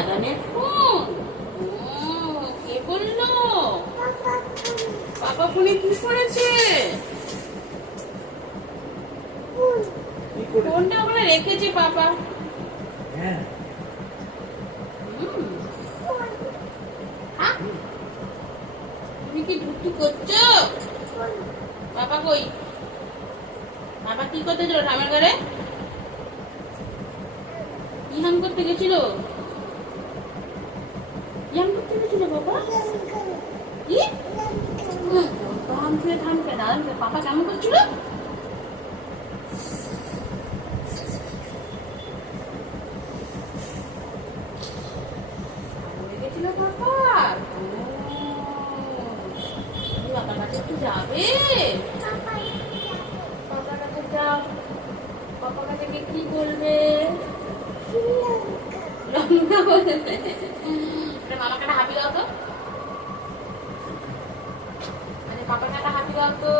দাদানের phone. কে বললো? পাপা ফোনে কি করেছে? ফোনটা ওখানে রেখেছে পাপা। হ্যাঁ তুমি কি ঢুকটু করছো? পাপা কই? পাপা কি করতে ছিল ঠামের ঘরে? কি হাম করতে গেছিল? কি হাম করতে গেছিল বাবা? কি থামকে থামকে দাদা পাপা কেমন করছিল? গেছিল পাপা। বাবার কাছে একটু যাবে? বাবার কাছে যাও। বাবার কাছে গিয়ে কি বলবে? লঙ্কা বলবে। মামাকে একটা হাবি দাও তো। পাপাকে একটা হাবি দাও তো।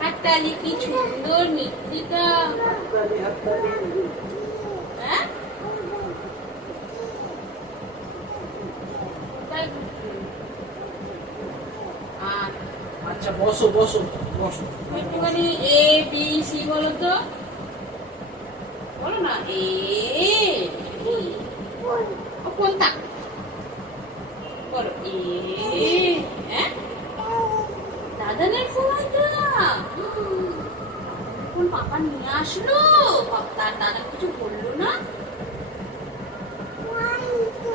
হাততালি কি সুন্দর মৃত্তিকা। হ্যাঁ আচ্ছা বসো বসো বসো। একটুখানি এ বি সি বলো তো। বলো না এ কোনটা বলো এ। হ্যাঁ দাদানের ফোনটা কোন পাপা নিয়ে আসলো? তার দাদা কিছু বললো না?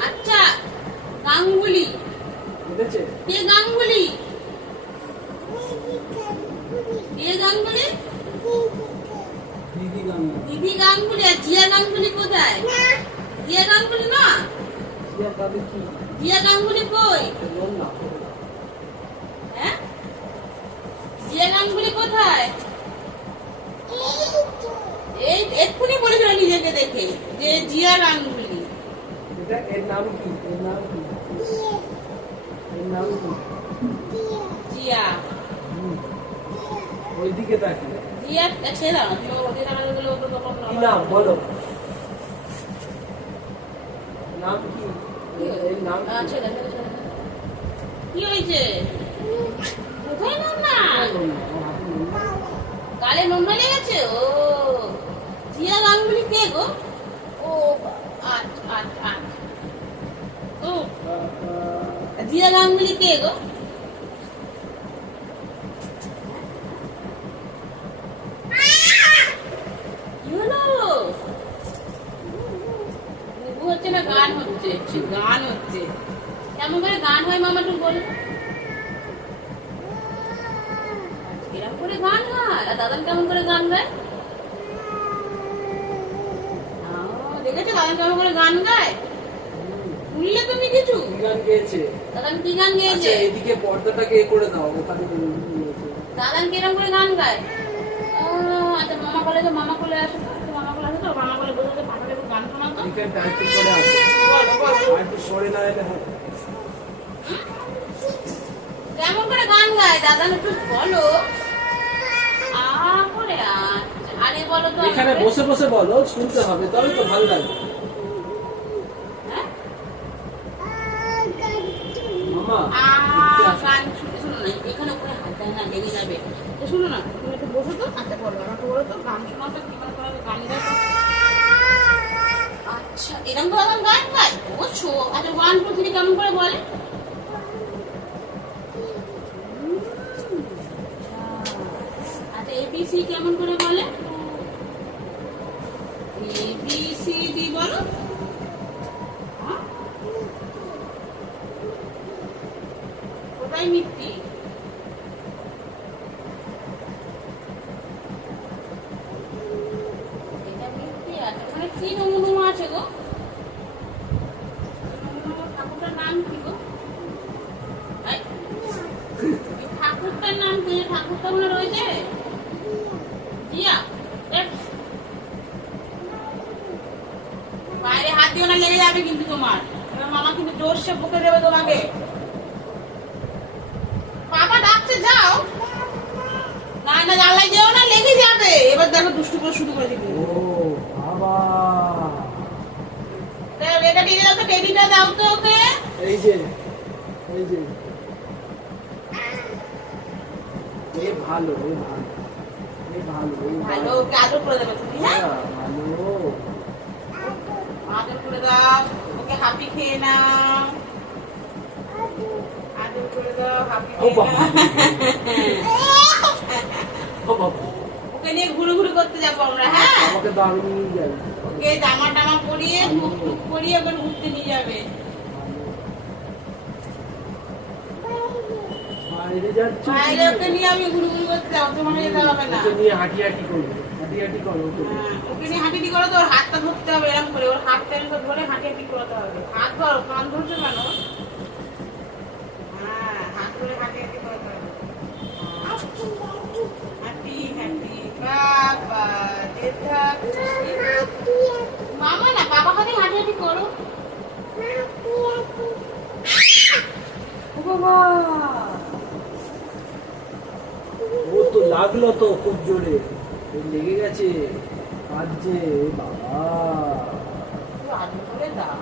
আচ্ছা গাঙ্গুলি। কে গাঙ্গুলি? কে গাঙ্গুলি? দিদি গাঙ্গুলি। আর জিয়া গাঙ্গুলি কোথায়? জিয়া গাঙ্গুলি না। জিয়া গাঙ্গুলি কই? হ্যাঁ জিয়া গাঙ্গুলি কোথায়? এই এক্ষুনি বলেছিল নিজেকে দেখে যে জিয়া গাঙ্গুলি। এর নাম কি? এর নাম কি? এর নাম কি? জিয়া। ওইদিকে তাকিয়ে জিয়া ছেড়ে দাও। তুমি ওদিকে তাকালে গেলে ও তো তখন কি নাম বলো? নাম কি? এর নাম কি? আচ্ছা কি হয়েছে? কোথায় মাম্মা? গালে নোংরা লেগেছে? ও জিয়া গাঙ্গুলি কে গো? ও আচ্ছা আচ্ছা ও জিয়া গাঙ্গুলি কে গো? কি হলো? বুবু হচ্ছে না গান হচ্ছে? গান হচ্ছে। কেমন করে গান হয় মামা তুমি বলো? এরকম করে গান গায়? আর দাদান কেমন করে গান গায়? দেখেছো দাদান কেমন করে গান গায়? শুনলে তুমি কিছু? কি গান গেয়েছে? দাদান কি গান গেয়েছে? এদিকে পর্দাটাকে এ করে দাও। ওখানে দাদান কিরকম করে গান গায়? আচ্ছা মামা বলে তো মামা কোলে আসো তো। মামা কোলে আসো তো। মামা কোলে বসে পাঠালে একটু গান শোনাও তো। এখানটা একটু সরে আসো। বলো বলো একটু সরে না এলে হবে। কেমন করে গান গায় দাদান একটু বলো। করে আচ্ছা আরে বলো তো। এখানে বসে বসে বলো, শুনতে হবে তবে তো ভালো লাগবে। হ্যাঁ মামা গান শুনো না। এখানে ওখানে হাত দেয় না, লেগে যাবে। শুনো না তুমি একটু বসো তো। আচ্ছা বলো আমাকে বলো তো গান শোনাও তো। কি করে গান গায়? আচ্ছা এরকম তো এখন গান গায় বুঝছো? আচ্ছা 1 2 3 কেমন করে বলে? আচ্ছা এবিসি কেমন করে বলে? এবিসিডি বলো। কোথায় মিথ্যি? এটা মিথ্যি আছে। ওখানে কি নমুনা আছে গো? ঠাকুরটার নাম কি গো? ঠাকুরটার নাম কি? ঠাকুরটা মনে রয়েছে জিয়া। বাইরে হাত দিও না, লেগে যাবে কিন্তু তোমার। মামা কিন্তু জোরসে বকে দেবে তোমাকে। বাবা ডাকছে যাও। না না জানলায় যেও না, লেগে যাবে। এবার দেখো দুষ্টু করে শুরু করে দিবি। টেডিটা দাও তো ওকে। এই যে এই যে এ ভালো এ ভালো এ ভালো এ ভালো, ওকে আদর করে দেবে তুমি, হ্যাঁ? ভালো আদর করে দাও, ওকে হাপি খেয়ে নাও। আদর করে দাও, হাপি ও খেয়ে বাবা। নাও। ও বাবা, ওকে নিয়ে ঘুরু করতে যাবো আমরা, হ্যাঁ? আমাকে দারুণ নিয়ে যাবে। ওকে জামা টামা পরিয়ে টুক টুক পরিয়ে ওকে ঘুরতে নিয়ে যাবে। বাইরে যাচ্ছ? বাইরে ওকে নিয়ে আমি ঘুরু করতে যাবো, তোমাকে যেতে হবে না। ওকে নিয়ে হাঁটি হাঁটি করবে, হাঁটি হাঁটি করো ওকে। হ্যাঁ, ওকে নিয়ে হাঁটি করো তো, ওর হাতটা ধরতে হবে এরকম করে, ওর হাতটা এরকম ধরে হাঁটি করতে হবে। হাত ধরো, কান ধরছে কেন? হ্যাঁ, হাত ধরে হাঁটি করতে হবে। হাঁটি হাঁটি বাবা যেটা মামা না, বাবা খালি হাঁটি করো। ও বাবা, ও তো লাগলো তো খুব জোরে, ও লেগে গেছে, কাঁদছে বাবা। একটু আদর করে দাও।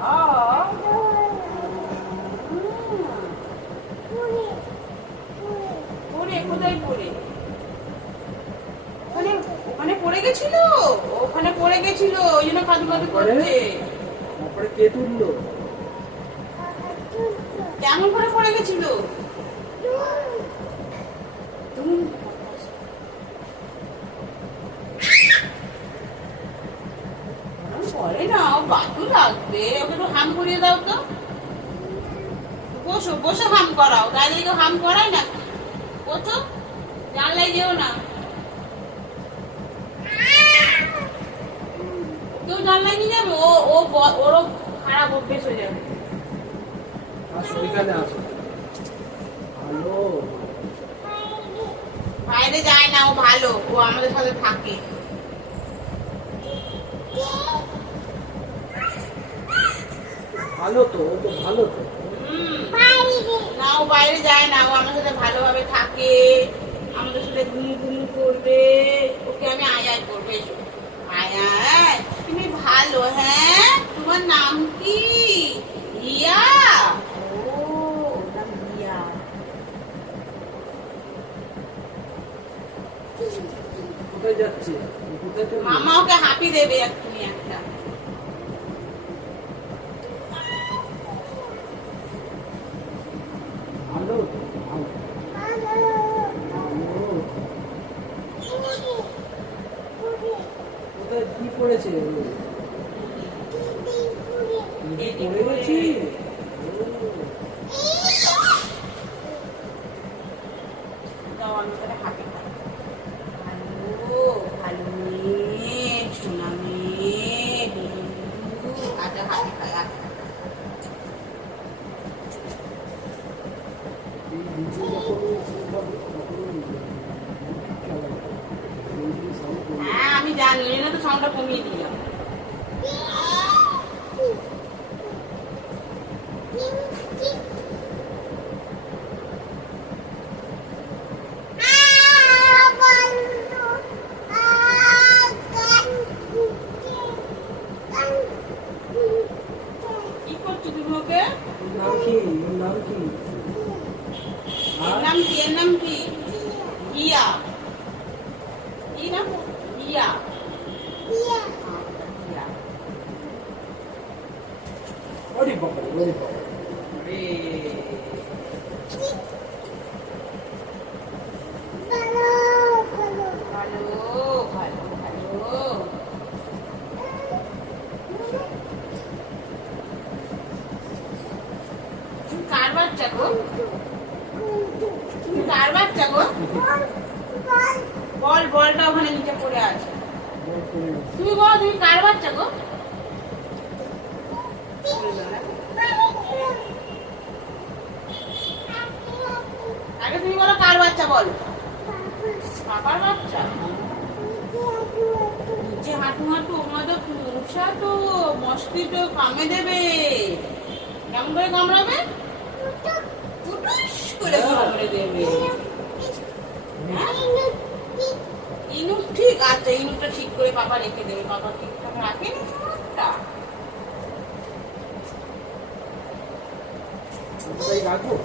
পড়ে কোথায় পড়ে? ওখানে ওখানে পড়ে গেছিল, ওখানে পড়ে গেছিল, ওই জন্য কাঁদু কাঁদু করছে। তারপরে কে তুললো? কেমন করে পড়ে গেছিল? পরে না, ও বাতু লাগবে, ওকে একটু হাম করিয়ে দাও তো। বসো বসে হাম করাও, দাঁড়িয়ে কেউ হাম করায় না। বসো, জানলায় যেও না, কেউ জানলায় নিয়ে যাবে, ওরও খারাপ অভ্যেস হয়ে যাবে। আসো এখানে আসো। ভালো বাইরে যায় না, ও ভালো, ও আমাদের সাথে থাকে। ভালো তো, ও তো ভালো তো। না, ও বাইরে যায় না, ও আমার সাথে ভালোভাবে থাকে, আমাদের সাথে ঘুমু করবে। ওকে আমি আয় আয় করবে, এসো আয় আয়, তুমি ভালো, হ্যাঁ? তোমার নাম কি? রিয়া? ও, নাম রিয়া। কোথায় যাচ্ছে? কোথায় চলে? মামা ওকে হাঁপি দেবে এক্ষুনি একটা। ভালো তো, ভালো ভালো। কোথায় কি পড়েছে? পড়ে গেছি। দাও, আমি ওকে হাঁপি খাই। ভালো ভালো মেয়ে, সোনা মেয়ে, আচ্ছা হাঁপি খাই। আচ্ছা এই ভিডিও হ্যাঁ, আমি জানি, এই জন্য তো সাউন্ডটা কমিয়ে দিলাম। কি করছো তুমি ওকে? নাম কি? ওর নাম কি? এর নাম কি? এর নাম কি? রিয়া। কি নাম? রিয়া। রিয়া। ওরে বাবা, ওরে বাবা। রে। ভালো ভালো ভালো। তুমি কার বাচ্চা গো? তুমি কার বাচ্চা গো? বলটা ওখানে নিচে পড়ে আছে। তুমি বলো, তুমি কার বাচ্চা গো? আগে তুমি বলো কার বাচ্চা বলো। পাপার বাচ্চা? নিচে হাঁটু হাঁটু, আমাদের মশা তো, মস্কিটো কামড়ে দেবে। কেমন করে কামড়াবে? টুটুস করে কামড়ে দেবে। ইনুক ঠিক আছে, ইনুকটা ঠিক করে পাপা রেখে দেবে। পাপা ঠিকঠাক রাখে না ইনুকটা। তাই রাখবো